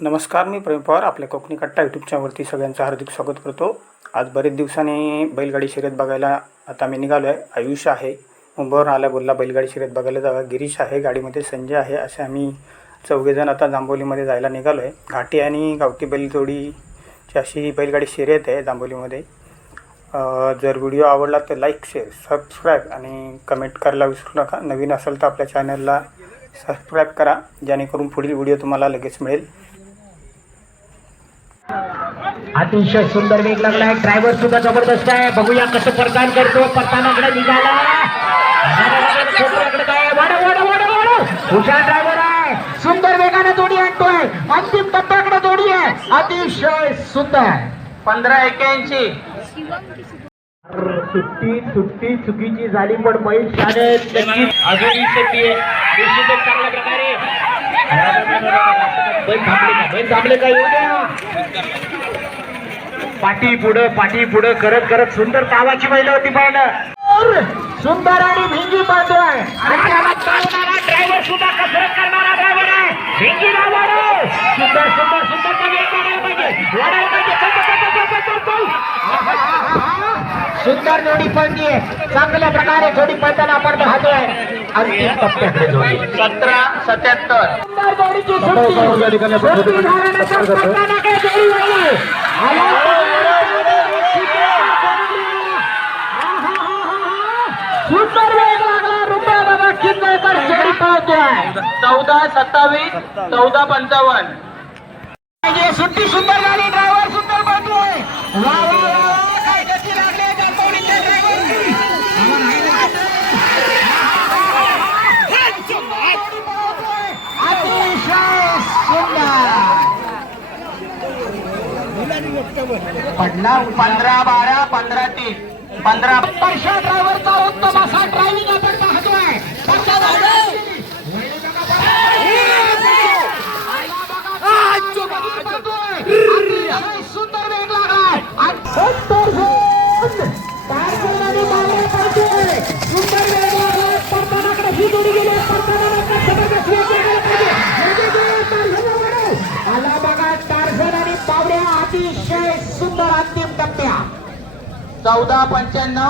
नमस्कार, मी प्रवीण पवार. आपल्या कोकणी कट्टा यूट्यूब चॅनलवरती सगळ्यांचं हार्दिक स्वागत करतो. आज बरेच दिवसांनी बैलगाडी शर्यत बघायला आता मी निघालो आहे. आयुष आहे मुंबईवरून आला, बोलला बैलगाडी शर्यत बघायला जावा. गिरीश आहे गाडीमध्ये, संजय आहे, असे आम्ही चौघेजण आता जांभोलीमध्ये जायला निघालो आहे. घाटी आणि गावठी बैलजोडीची अशी बैलगाडी शर्यत आहे जांभोलीमध्ये. जर व्हिडिओ आवडला तर लाईक, शेअर, सबस्क्राईब आणि कमेंट करायला विसरू नका. नवीन असेल तर आपल्या चॅनलला सबस्क्राईब करा, जेणेकरून पुढील व्हिडिओ तुम्हाला लगेच मिळेल. अतिशय सुंदर वेग लागलाय. ड्रायव्हर सुद्धा जबरदस्त आहे. बघूया कसं परतान करतो. परतानाकडे निघाला. हुशार ड्रायव्हर आहे. सुंदर वेगाने जोडी आणतोय. अंतिम टप्प्याकडे जोडी आहे. अतिशय सुंदर. 1581. सुट्टी चुकीची झाली, पण बैल शाळे अजूनही शेती निश्चितच चांगल्या प्रकारे बैल थांबले का येऊ द्या. पाठी पुढं करत सुंदर तावाची बैल होती. पण सुंदर आणि भिंगी पाहतोय. ड्रायव्हर सुद्धा कसरत करणारा ड्रायव्हर आहे. भिंगी सुंदर सुंदर जोडी पळतीये. चांगल्या प्रकारे जोडी पळताना आपण पाहतोय. अंतिम टप्प्याकडे जोडी 1777. सुंदर जोडीची सुंदर वेग लागला. रुपया बाबा किंजळकर जोडी पळतोय. 1427. 1455. सुट्टी सुंदर झाली. ड्रायव्हर सुंदर पळतोय. वा वा वा, काय गती लागली जांभोलीच्या ड्रायव्हरची. अतिशय सुंदर पडला 15-12. 15-3. 15. वर्षा ड्रायव्हरचा उत्तम असा ड्रायव्हिंग आपण पाहतोय. सुंदर वेग लागलाय. सुंदर वेग लागलाय. परतानाकडे ही जोडी गेली. आला बघा टार्झन आणि पावड्या. अतिशय सुंदर अंतिम टप्प्या. 1495.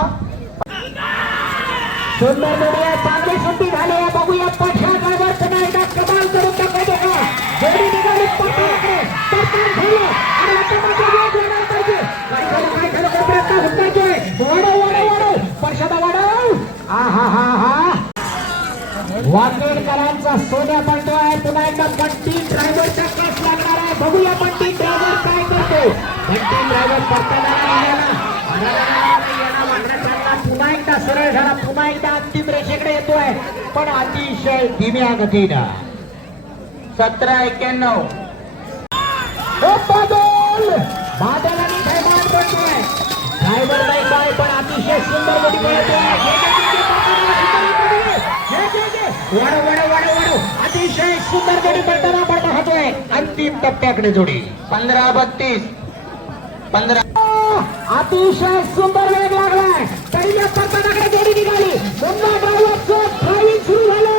सुंदर जोडी आहे. चांगली सुट्टी झाली आहे. बघूया पक्षा ड्रायव्हर पुन्हा एकदा कमाल करून दाखवतो का. जोडी निघाली परतानाकडे. परतान झालं आणि हातामध्ये वेग येणार पाहिजे. काय झालं प्रयत्न होत पाहिजे. वाढव परशादा वाढव. वाकेडकरांचा सोन्या पडतो आहे. पुन्हा एकदा बंटी ड्रायव्हरचा केस लागणार आहे. बघूया बंटी ड्रायव्हर काय करतो. बंटी ड्रायव्हर परताना पुन्हा एकदा सरळ झाला. पुन्हा एकदा अंतिम रेषेकडे येतोय, पण अतिशय धीम्या गतीनं. 1791. बादल आणि थैमान पडतोय. ड्रायव्हर नाही काय, पण अतिशय सुंदर गती पळतोय. वाढव अतिशय सुंदर जोडी पडताना आपण पाहतोय. अंतिम टप्प्याकडे जोडी 1532. 15. अतिशय सुंदर वेग लागलाय. पहिल्या परतानाकडे जोडी निघाली. पुन्हा ड्रायव्हरचं ड्रायव्हिंग सुरू झालं.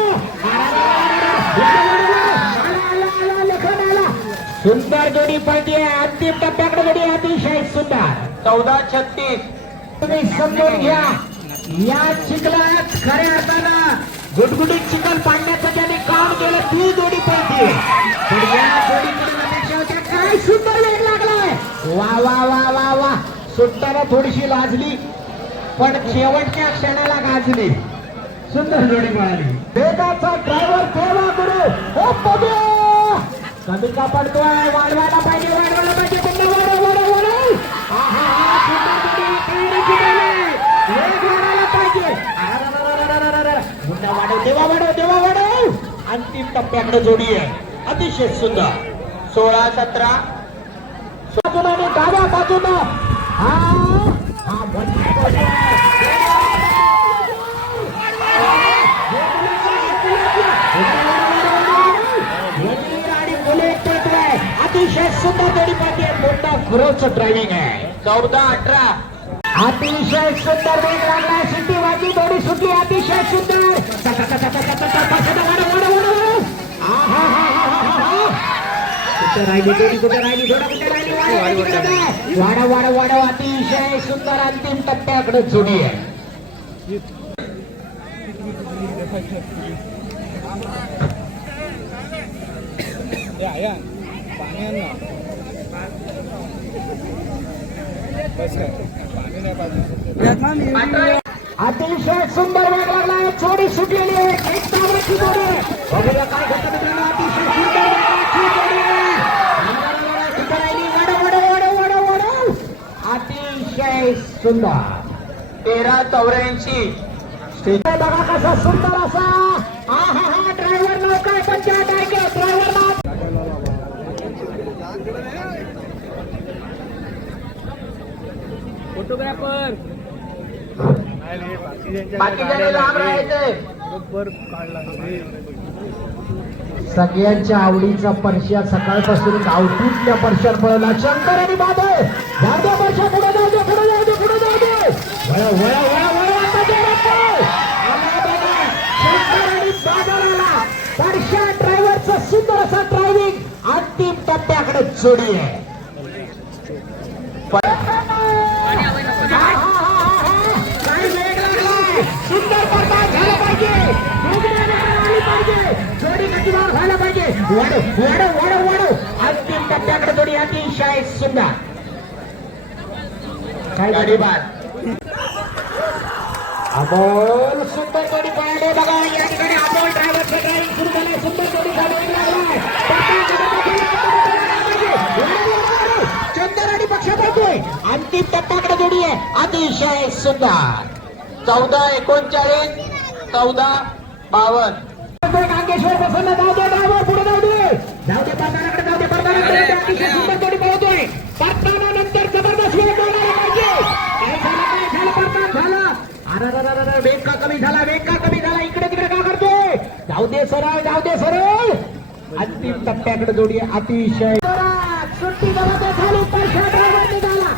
सुंदर जोडी पळतीये. अंतिम टप्प्याकडे जोडी अतिशय सुंदर. 1436. तुम्ही समजून घ्या, या चिखलात खऱ्या अर्थानं गुटगुटीत चिखल पाडण्याचं ज्याने काम केलं ती जोडी पळते. पण या जोडीकडे अपेक्षा होत्या. काय सुंदर वेग लागलाय. वा वा वा वा वा. सुटताना थोडीशी लाजली, पण शेवटच्या क्षणाला गाजली. सुंदर जोडी पळाली. वेगाचा ड्रायव्हर सेवा करू. हो बघू कमी का पडतोय. वाढवायला पाहिजे. पुन्हा वाढव. वेग वाढायला पाहिजे. देवा वाढव. अंतिम टप्प्याकडे जोडी आहे. अतिशय सुंदर. 1617. बाजूला डाव्या बाजूला आणि बुलेट पडतोय. अतिशय सुंदर जोडी पाहिजे. मोठा खरंच ड्रायव्हिंग आहे. 1418. अतिशय सुंदर वेग लागला. शिट्टी वाजली. जोडी सुटली. अतिशय सुंदर. राहिली दोन्ही कुठे राहिली जोडा कुठे राहिली वाडा वाडा वाडा अतिशय सुंदर अंतिम टप्प्याकडे जोडी आहे अतिशय सुंदर वेग लागलाय जोडी सुटलेली आहे एक तांबड्याची जोडी आहे बघूया काय घडतं मित्रांनो अतिशय सुंदर वेगाची जोडी आहे कुठे राहिली वड अतिशय सुंदर 1384 स्टेज बघा कसा सुंदर असा हा ड्रायव्हर नाव काय पंचायत आहे की ड्रायव्हर नाव फोटोग्राफर सगळ्यांच्या आवडीचा परश्या सकाळपासून गावठीतल्या परश्या पळला शंकर आणि बाबा जाऊ दे परश्या पुढे जाऊ दे पुढे जाऊ दे पुढे जाऊ दे शंकर आणि बाजाराला परश्या ड्रायव्हरचा सुंदर असा ड्रायव्हिंग अंतिम टप्प्याकडे जोडी आहे सुंदर स्पर्धा झाला पाहिजे जोडी गतिमान व्हायला पाहिजे वड अंतिम टप्प्याकडे जोडी अतिशय सुंदर काय गाडी बाद अमोल सुंदर जोडी पळाले बघा या ठिकाणी अमोल ड्रायव्हरचं ड्रायव्हिंग सुरू झालं सुंदर जोडी चंदर आणि पक्ष पळतोय अंतिम टप्प्याकडे जोडी आहे अतिशय सुंदर 1439 1452 कांकेश्वर प्रसन्न जाऊ दे ड्रायव्हर पुढे जाऊ दे परदानाकडे जाऊ दे परदानाकडे अतिशय सुंदर जोडी पळतोय परदाना नंतर जबरदस्त वेग बोलायला पाहिजे काय झालं परदान झालं अरे वेग का कमी झाला इकडे तिकडे का करतोय जाऊ दे सरळ अंतिम टप्प्याकडे जोडी अतिशय सुट्टी जबरदस्त झाली परशा ड्रायव्हर निघाला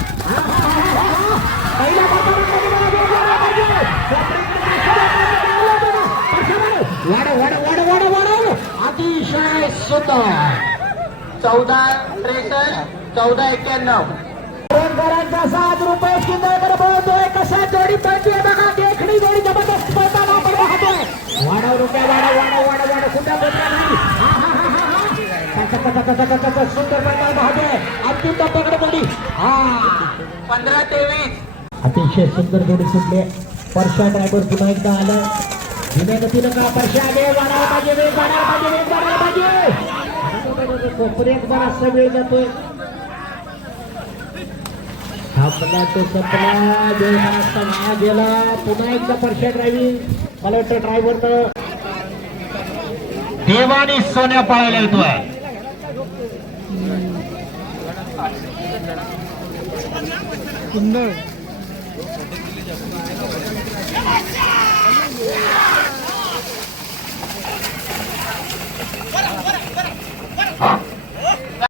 पहिल्या वड अतिशय सुंदर 1463 1491 घरांचा 7 रुपये किंमत बोलतोय कशा जोडी पळतोय बघा देखणी जोडी जबरदस्त पळताना आपण पाहतोय वाढव रुपये वाढ कुठं बोलला नाही सुंदर पळताना पाहतोय अंतिम टप्प्याकडे जोडी 1523 अतिशय सुंदर जोडी सुटले परशा ड्रायव्हर पुन्हा एकदा आलं जुन्या गतीनं का परशा वेग वाढायला पाहिजे कोपऱ्यात बराचसा वेळ जातोय थांबला तो संपला वेळ बराचसा वाया गेला पुन्हा एकदा परशा ड्रायव्हिंग मला वाटतं ड्रायव्हरनं देवानी सोन्या पळायला येतोय सुंदर